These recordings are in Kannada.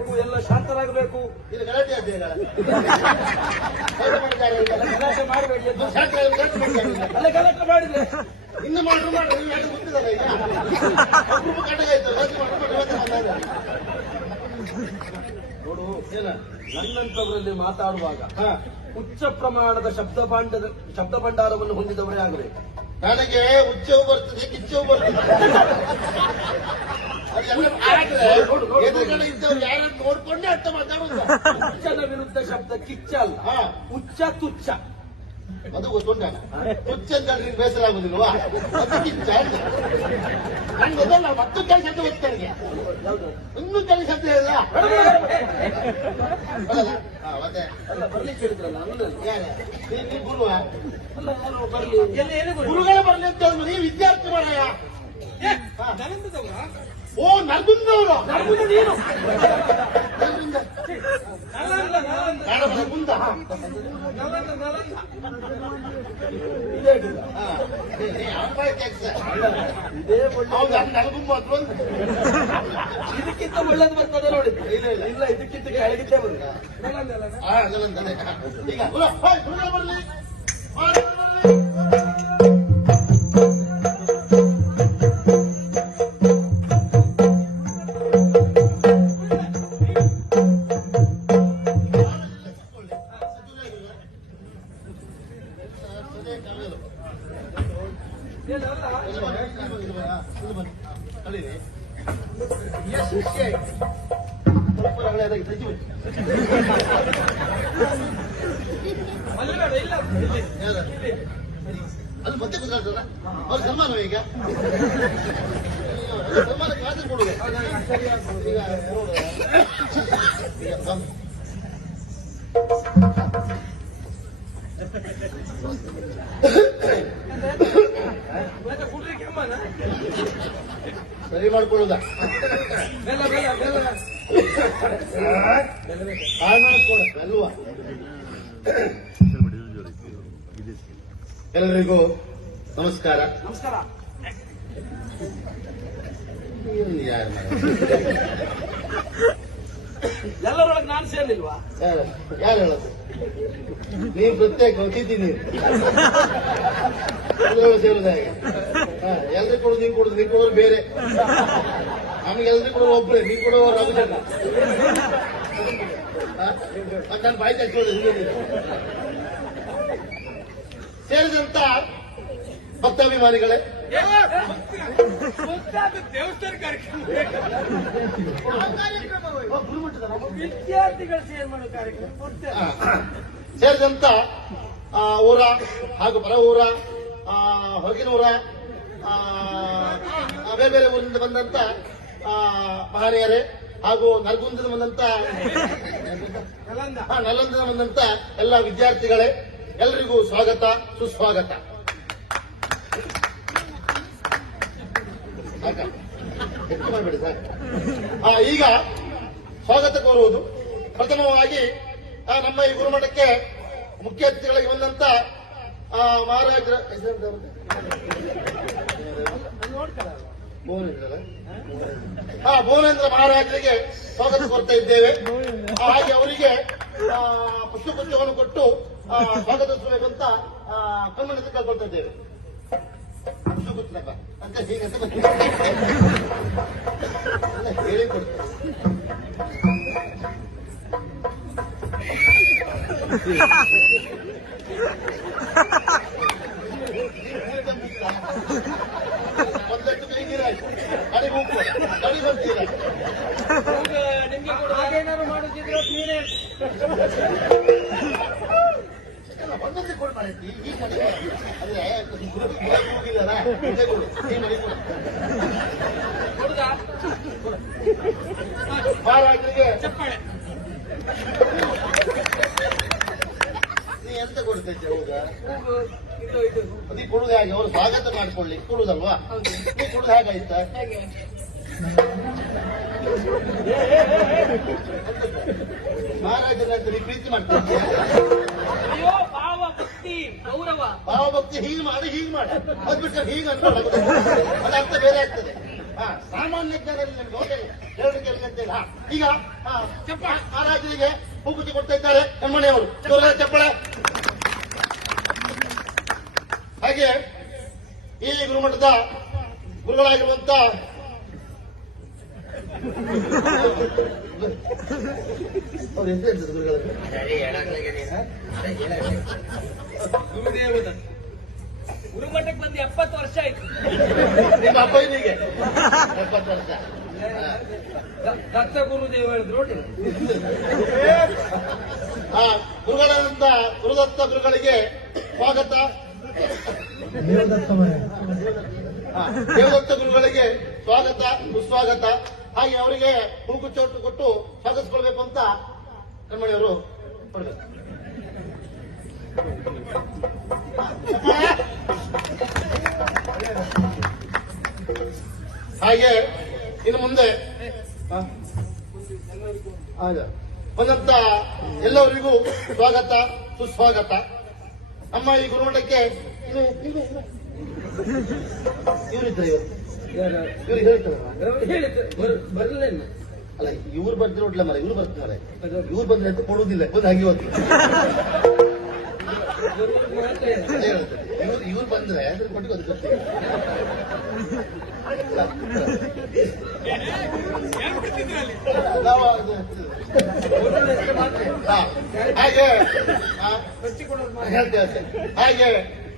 ಆಗಬೇಕು, ಎಲ್ಲ ಶಾಂತರಾಗಬೇಕು. ಇದು ಗಲಾಟೆ ಅಧ್ಯಯನ ಗಲಾಟೆ ಮಾಡಬೇಡಿ ಅಂತ. ಅಲ್ಲ ಗಲಾಟೆ ಮಾಡಿದ್ರೆ ಇನ್ನು ಮಾಡ್ರು ಗೊತ್ತಿಲ್ಲ ಈಗ ಒಬ್ಬರು ಕಟ್ಟಗಾಯ್ತು ನೋಡು, ನನ್ನಂತವರಲ್ಲಿ ಮಾತಾಡುವಾಗ ಉಚ್ಚ ಪ್ರಮಾಣದ ಶಬ್ದ ಭಂಡಾರವನ್ನು ಹೊಂದಿದವರೇ ಆಗಬೇಕು. ನನಗೆ ಉಚ್ಚವು ಬರ್ತದೆ, ಕಿಚ್ಚವು ಬರ್ತದೆ. ಎದುರುಗಡೆ ಇದ್ದವ್ರು ಯಾರು ನೋಡ್ಕೊಂಡೇ ಅರ್ಥ ಮಾತಾಡುದು. ಉಚ್ಚನ ವಿರುದ್ಧ ಶಬ್ದ ಕಿಚ್ಚ ಅಲ್ಲ, ಉಚ್ಚ ತುಚ್ಛ. ಅದು ಗೊತ್ತುಂಟ. ತುಚ್ಚ ಅಂತ ಹೇಳಿದ್ರೆ ಬೇಸರ ಆಗುದಿಲ್ವಾ? ಅದು ಕಿಚ್ಚ ನಂಗೆ ಗೊತ್ತಲ್ಲ. ಮತ್ತೊಂದು ಕೆಲ ಶಬ್ದ ಗೊತ್ತು ನನಗೆ. ಇನ್ನೊಂದು ಕೆಲ ಶಬ್ದ ಹೇಳಿಲ್ಲ ಮತ್ತೆ ಬರ್ಲಿಕ್ಕೆ ಹೇಳಿದ್ರಲ್ಲ, ನೀನ್ ಗುರುವ ಬರ್ಲಿ, ಗುರುಗಳ ಬರ್ಲಿ ಅಂತ ಹೇಳಿದ್ರು. ನೀವು ವಿದ್ಯಾರ್ಥಿ ಮಾಡಯ್ಯ. ಓ ನರ್ಗುಂದವರು. ನರ್ಗುಂದ ನೀನು ನರ್ಗುಂದ ಇದೇ ಒಳ್ಳೆ ನರಗುಂಬ ಅಂತ ಇದಕ್ಕಿಂತ ಒಳ್ಳೇದು ಬರ್ತದೆ ನೋಡಿ. ಇಲ್ಲ, ಇದಕ್ಕಿಂತ ಕೆಳಗಿದ್ದೇ ಬರ್ತದೆ. ಈಗ ಗುರುಗಳ ಬರ್ಲಿ. ಅದು ಮತ್ತೆ ಗೊತ್ತಾಗ್ತದ ಅವ್ರ ಸನ್ಮಾನ. ಈಗ ಸನ್ಮಾನಕ್ಕೆ ಮಾತ್ರ ಕೊಡುದು. ಸರಿ ಮಾಡ್ಕೊಳ್ಳುದ ಅಲ್ವಾ? ಎಲ್ಲರಿಗೂ ನಮಸ್ಕಾರ. ನಮಸ್ಕಾರ. ಯಾರು ಎಲ್ಲರೊಳಗೆ ನಾನು ಸೇರ್ಲಿಲ್ವಾ? ಯಾರು ಹೇಳೋದು? ನೀವು ಪ್ರತ್ಯೇಕ ಅತಿಥಿ. ನೀವು ಸೇರುದ ಹೇಗೆ? ಎಲ್ರಿಗೂ ಕೊಡುದು ನೀವು ಕೊಡುದು, ನೀವು ಕೊಡೋರು ಬೇರೆ. ನಮಗೆಲ್ರಿಗೂ ಕೊಡೋರು ಒಬ್ಬರೇ, ನೀವು ಕೊಡೋರು ರಘುಚಂದ್ರ. ಮತ್ತೆ ನಾನು ಬಾಯಿ ತಗ್ಸೋದು. ಸೇರಿದಂತ ಭಕ್ತಾಭಿಮಾನಿಗಳೇ, ದೇವಸ್ಥಾನ ಕಾರ್ಯಕ್ರಮ, ವಿದ್ಯಾರ್ಥಿಗಳು ಸೇರ್ ಮಾಡೋ ಕಾರ್ಯಕ್ರಮ, ಸೇರಿದಂತ ಊರ ಹಾಗೂ ಪರ ಊರ, ಹೊರಗಿನ ಊರ, ಬೇರೆ ಬೇರೆ ಊರಿಂದ ಬಂದಂತ ಮಹನೀಯರೇ ಹಾಗೂ ನರಗುಂದದ ಬಂದಂತ ನಲ್ಲಂದದ ಬಂದಂತ ಎಲ್ಲ ವಿದ್ಯಾರ್ಥಿಗಳೇ, ಎಲ್ಲರಿಗೂ ಸ್ವಾಗತ, ಸುಸ್ವಾಗತ. ಮಾಡಬೇಡಿ ಸರ್. ಈಗ ಸ್ವಾಗತ ಕೋರುವುದು ಪ್ರಥಮವಾಗಿ ನಮ್ಮ ಈ ಗುರುಮಠಕ್ಕೆ ಮುಖ್ಯ ಅತಿಥಿಗಳಿಗೆ ಬಂದಂತ ಮಹಾರಾಜರ ಭುವನೇಂದ್ರ ಮಹಾರಾಜರಿಗೆ ಸ್ವಾಗತ ಕೋರ್ತಾ ಇದ್ದೇವೆ. ಹಾಗೆ ಅವರಿಗೆ ಪುಷ್ಪಗುಚ್ಛವನ್ನು ಕೊಟ್ಟು ಸ್ವಾಗತಿಸಬೇಕಂತ ಕಣ್ಮನೆ ಕೇಳ್ಕೊಳ್ತಾ ಇದ್ದೇವೆ. ಪುಷ್ಪಗುಚ್ಛ ಅಂತ ಹೀಗಂತ ಹೇಳಿ ಕೊಡ್ತಾರೆ. ಒಂದೆಟ್ಟು ಕೈ ನೀರಾಯ್ತು, ಅಡಿ ಹೋಗ್ತು, ಅಡಿ ಬರ್ತೀರ. ನಿಮ್ಗೆ ಹಾಗೇನಾದ್ರು ಮಾಡುತ್ತಿದ್ರೆ ನೀರೇ ಒಂದೊಂದು ಕೊಡು ಮಾಡೈತಿ. ಈಗ ಮಾಡಿ ಅಂದ್ರೆ ಹೋಗಿಲ್ಲ ಮಹಾರಾಜರಿಗೆ ಚಪ್ಪಾಳೆ ನೀ ಎಂತ ಕೊಡ್ತೈತೆ? ಹೌದಾ? ನೀ ಕೊಡುದು ಹೇಗೆ? ಅವರು ಸ್ವಾಗತ ಮಾಡಿಕೊಳ್ಳಿ ಕೊಡುದಲ್ವಾ? ನೀ ಕೊಡುದು ಹೇಗಾಯ್ತಾ? ಮಹಾರಾಜರ ಅಂತ ನೀ ಪ್ರೀತಿ ಮಾಡ್ತೀಯ? ಭಾವ ಭಕ್ತಿ ಗೌರವ ಭಾವಭಕ್ತಿ ಹೀಗೆ ಮಾಡಿ ಹೀಗೆ ಮಾಡಿ ಅದ್ ಬಿಟ್ಟು ಹೀಗೆ ಅನ್ಕೊಳ್ಳ ಅದು ಅರ್ಥ ಬೇರೆ ಆಗ್ತದೆ. ಸಾಮಾನ್ಯ ಜ್ಞಾನದಲ್ಲಿ ನಿಮ್ಗೆ ಹೋಗಿ ಹೇಳಲಿಕ್ಕೆ ಹೇಳಿದಂತಿಲ್ಲ. ಈಗ ಮಹಾರಾಜರಿಗೆ ಹೂಗುಚ್ಚಿ ಕೊಡ್ತಾ ಇದ್ದಾರೆ ನಮ್ಮನೆಯವರು. ಜೋರಾದ ಚಪ್ಪಳೆ. ಹಾಗೆ ಈ ಗುರುಮಠದ ಗುರುಗಳಾಗಿರುವಂತ ಅವ್ರು ಎಂತ ಹೇಳ್ತಾರೆ ಗುರುಗಳಿಗೆ? ಗುರುದೇವದ ಗುರುಮಠಕ್ಕೆ ಬಂದು 70 ವರ್ಷ ಆಯ್ತು. ನಿಮ್ಮ ಅಪ್ಪನಿಗೆ 70 ವರ್ಷ. ದತ್ತ ಗುರುದೇವ ಹೇಳಿದ್ರು ನೋಡಿ. ಗುರುಗಳಾದಂತ ಗುರುದತ್ತ ಗುರುಗಳಿಗೆ ಸ್ವಾಗತ. ದೇವದತ್ತ ಗುರುಗಳಿಗೆ ಸ್ವಾಗತ ಸುಸ್ವಾಗತ. ಹಾಗೆ ಅವರಿಗೆ ಹೂಗುಚ್ಚೊಟ್ಟು ಕೊಟ್ಟು ಸ್ವಾಗತಿಸಿಕೊಳ್ಬೇಕು ಅಂತ ಕಣ್ಮಣಿಯವರು ಕೊಡ್ಬೇಕು. ಹಾಗೆ ಇನ್ನು ಮುಂದೆ ಬಂದಂತ ಎಲ್ಲರಿಗೂ ಸ್ವಾಗತ ಸುಸ್ವಾಗತ. ನಮ್ಮ ಈ ಗುರುಮಠಕ್ಕೆ ಇವರಿದ್ದಾರೆ ಇವ್ರಿಗೆ ಹೇಳ್ತಾರೆ ಬರಲಿಲ್ಲ. ಅಲ್ಲ ಇವ್ರು ಬರ್ತಿರೋ ಒಟ್ಲ ಮರ ಇವ್ರು ಬರ್ತಾರೆ. ಇವ್ರು ಬಂದ್ರೆ ಅಂತ ಕೊಡುವುದಿಲ್ಲ ಬಂದು ಹಾಗೆ ಹೋಗ್ತಾರೆ. ಇವ್ರು ಬಂದ್ರೆ ಅದ್ರ ಕೊಟ್ಟಿಗೆ ಅದು ಗೊತ್ತಿಲ್ಲ. ಹಾಗೆ ಹೇಳ್ತೇವೆ. ಹಾಗೆ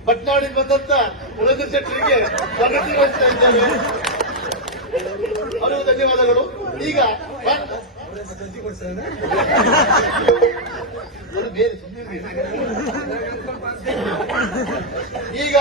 ಪಟ್ನಾಡಿಗೆ ಬಂದಂತ ಉಳಿದ ಶೆಟ್ಟರಿಗೆ ಸ್ವಾಗತ ಮಾಡ್ತಾ ಇದ್ದಾರೆ. ಅವರಿಗೂ ಧನ್ಯವಾದಗಳು. ಈಗ ಬೇರೆ ಈಗ